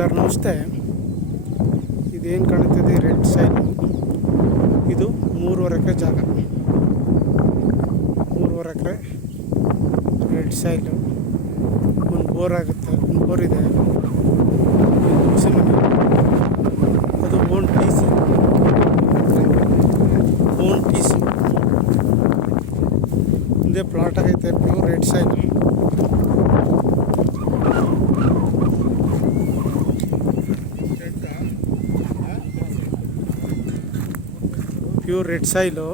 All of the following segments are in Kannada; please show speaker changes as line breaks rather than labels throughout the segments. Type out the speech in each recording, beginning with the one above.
ಸರ್, ನಮಸ್ತೆ. ಇದೇನು ಕಾಣುತ್ತಿದೆ? Red side. ಇದು ಮೂರುವರೆ ಎಕರೆ ಜಾಗ. ಮೂರುವರೆ ಎಕರೆ ರೆಡ್ ಸೈಲು ಒಂದು ಬೋರ್ ಆಗುತ್ತೆ, ಒಂದು ಬೋರ್ ಇದೆ. ಅದು ಬೋನ್ T C. Own T C. ಮುಂದೆ ಪ್ಲಾಟ್ ಆಗೈತೆ, red soil pure red soil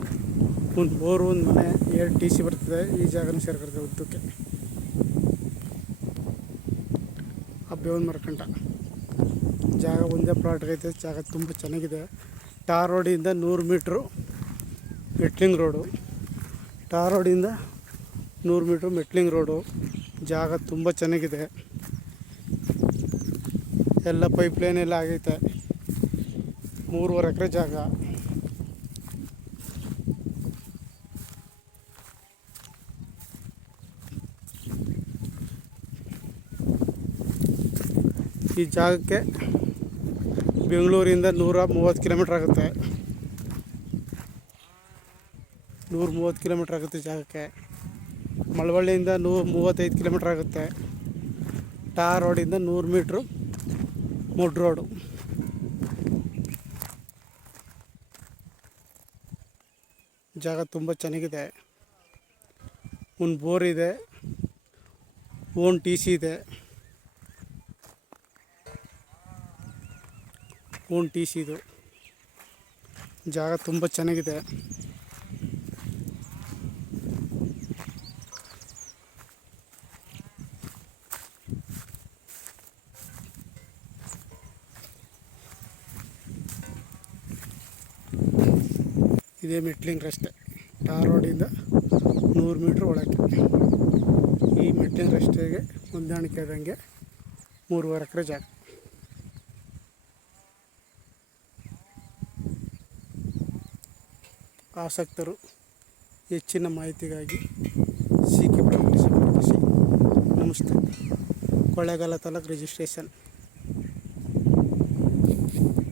ಒಂದು ಬೋರ್ ಒಂದು ಮನೆ, ಎರಡು ಟಿ ಸಿ ಬರ್ತದೆ, ಈ ಜಾಗನೂ ಸೇರ್ಕೊಳ್ತದೆ ಉದ್ದಕ್ಕೆ. ಆ ಬೇವನ್ ಮರ್ಕಂಟ ಜಾಗ ಒಂದೇ ಪ್ಲಾಟ್ ಐತೆ ಜಾಗ ತುಂಬ ಚೆನ್ನಾಗಿದೆ. ಟಾರ್ ರೋಡಿಂದ ನೂರು ಮೀಟ್ರು ಮೆಟ್ಲಿಂಗ್ ರೋಡು ಟಾರ್ ರೋಡಿಂದ ನೂರು ಮೀಟ್ರು ಮೆಟ್ಲಿಂಗ್ ರೋಡು ಜಾಗ ತುಂಬ ಚೆನ್ನಾಗಿದೆ. ಎಲ್ಲ ಪೈಪ್ ಲೈನ್ ಎಲ್ಲ ಆಗೈತೆ. ಮೂರುವರೆ ಎಕರೆ ಜಾಗ. ಈ ಜಾಗಕ್ಕೆ ಬೆಂಗಳೂರಿಂದ ನೂರ ಮೂವತ್ತು ಕಿಲೋಮೀಟ್ರ್ ಆಗುತ್ತೆ. ನೂರ ಮೂವತ್ತು ಕಿಲೋಮೀಟ್ರ್ ಆಗುತ್ತೆ ಜಾಗಕ್ಕೆ. ಮಳವಳ್ಳಿಯಿಂದ ನೂ ಮೂವತ್ತೈದು ಕಿಲೋಮೀಟ್ರ್ ಆಗುತ್ತೆ. ಟಾರ್ ರೋಡಿಂದ ನೂರು ಮೀಟ್ರು ಮುಡ್ ರೋಡು. ಜಾಗ ತುಂಬ ಚೆನ್ನಾಗಿದೆ. ಒಂದು ಬೋರ್ ಇದೆ ಓನ್ ಟಿ ಸಿ ಇದೆ. ಓನ್ ಟಿ ಸಿ ಇದು. ಜಾಗ ತುಂಬ ಚೆನ್ನಾಗಿದೆ. ಇದೇ ಮೆಟ್ಲಿಂಗ್ ರಸ್ತೆ. ಟಾರ್ ರೋಡಿಂದ ನೂರು ಮೀಟ್ರ್ ಒಳಕ್ಕೆ ಈ ಮೆಟ್ಲಿಂಗ್ ರಸ್ತೆಗೆ ಹೊಂದಾಣಿಕೆ ಆದಂಗೆ ಮೂರುವರೆ ಎಕರೆ ಜಾಗ. ಆಸಕ್ತರು ಹೆಚ್ಚಿನ ಮಾಹಿತಿಗಾಗಿ ಸಿ ಕೆ ಸಂಪರ್ಕಿಸಿ ನಮಸ್ತೆ. ಕೊಳ್ಳೇಗಾಲ ತಾಲೂಕು ರಿಜಿಸ್ಟ್ರೇಷನ್